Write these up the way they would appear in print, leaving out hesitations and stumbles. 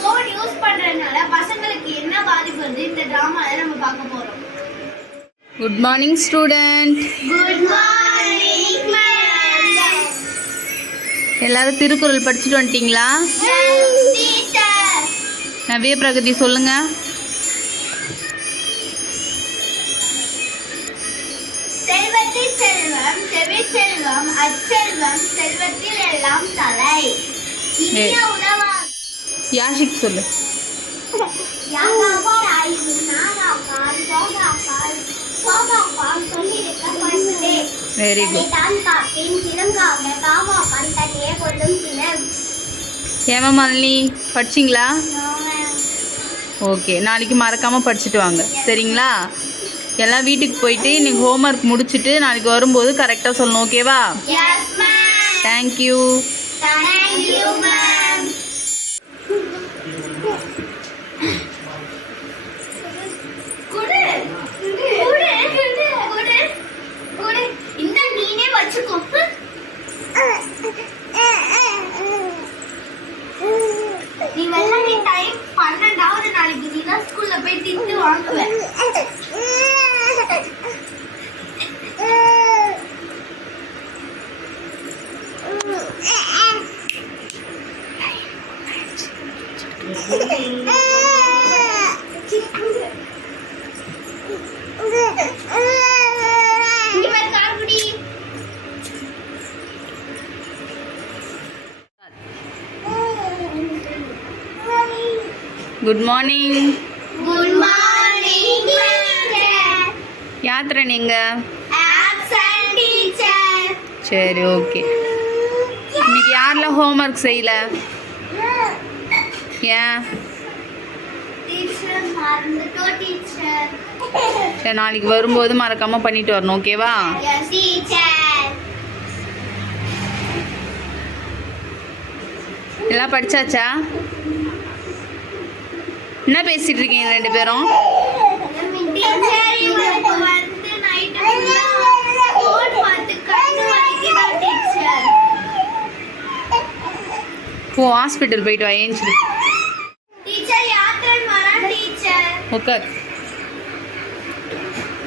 Phone use பண்றதுனால பசங்களுக்கு என்ன பாதிப்பு வருது இந்த டிராமால நம்ம பார்க்க போறோம். Good morning student. Good morning ma'am. எல்லாரும் திருக்குறள் படிச்சுட்டு வந்துட்டீங்களா? டீச்சர். நவ்ய பிரகதி சொல்லுங்க. செல்வத்தில் செல்வம் செவிச்செல்வம் அச்செல்வம் செல்வத்தில் எல்லாம் தலை. இனிய உணவா யாஷிக் சொல்லு. Very good. ஏமா மாலினி படிச்சிங்களா? ஓகே, நாளைக்கு மறக்காமல் படிச்சுட்டு வாங்க சரிங்களா? எல்லாம் வீட்டுக்கு போயிட்டு இன்னைக்கு ஹோம்ஒர்க் முடிச்சுட்டு நாளைக்கு வரும்போது கரெக்டாக சொல்லணும். ஓகேவா? தேங்க்யூ. நீ வெள்ளி டைம் 12வது நாளைக்கு நீ தான் ஸ்கூல்ல போய் திட்டு வாங்குவ. Good morning. குட் மார்னிங் யாத்திரை நீங்க? Absent teacher. சரி ஓகே. இன்னைக்கு யாரெல்லாம் ஹோம்ஒர்க் செய்யல? ஏன்? டீச்சர் மறந்துட்டோம் டீச்சர். சரி, நாளைக்கு வரும்போது மறக்காம பண்ணிட்டு வரணும். ஓகேவா? Yes teacher. எல்லாம் படிச்சாச்சா? என்ன பேசிட்டு இருக்கீங்க ரெண்டு பேரும்? டீச்சர் இவருக்கு வந்து நைட் ஃபுல்லா ஃபோன் பார்த்து கண்ணு வலிக்குதா டீச்சர். போ ஹாஸ்பிட்டல் போயிட்டு வா. ஏஞ்சிடு. டீச்சர் யாத்திரை வரா டீச்சர். உட்கார்.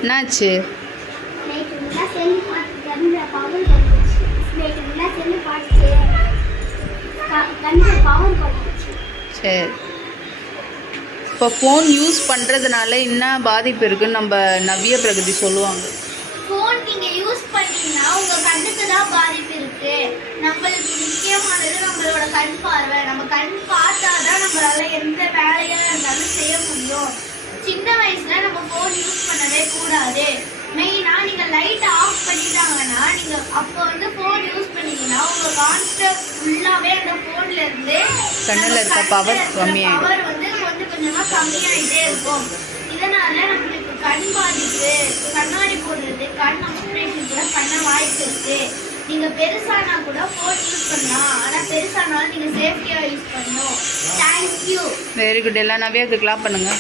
என்னாச்சு? நைட் ஃபுல்லா செல் பார்த்து கண்ணு பவர் போச்சு. நைட் ஃபுல்லா செல் பார்த்து கண்ணு பவர் போச்சு. சரி, இப்போ ஃபோன் யூஸ் பண்ணுறதுனால என்ன பாதிப்பு இருக்குன்னு நம்ம நவ்ய பிரகதி சொல்லுவாங்க. ஃபோன் நீங்கள் யூஸ் பண்ணீங்கன்னா உங்கள் கண்ணுக்கு தான் பாதிப்பு இருக்கு. நம்மளுக்கு முக்கியமானது நம்மளோட கண் பார்வை. நம்ம கண் பார்த்தா தான் நம்மளால எந்த வேலையாக இருந்தாலும் செய்ய முடியும். சின்ன வயசில் நம்ம ஃபோன் யூஸ் பண்ணவே கூடாது. மெயினாக நீங்கள் லைட் ஆஃப் பண்ணிட்டாங்கன்னா நீங்கள் அப்போ வந்து ஃபோன் யூஸ் பண்ணீங்கன்னா உங்கள் கான்செப்ட் ஃபுல்லாகவே அந்த ஃபோனில் இருந்து கண்ணில் இருக்க பவர் கம்மியாகிடும். பவர் வந்து கொஞ்சமாக கம்மியாகிட்டே இருக்கும். இதனால நம்மளுக்கு கண் பாதிப்பு, கண்ணாடி போடுறது, கண் ஆப்ரேஷன் கூட பண்ண வாய்ப்பு இருக்கு. நீங்க பெருசானா கூட ஃபோன் யூஸ் பண்ணலாம், ஆனா பெருசானாலும் நீங்க சேஃப்டியா யூஸ் பண்ணணும். தேங்க்யூ. Very good. எல்லாம் நவ்யாவுக்கு கிளாப் பண்ணுங்க.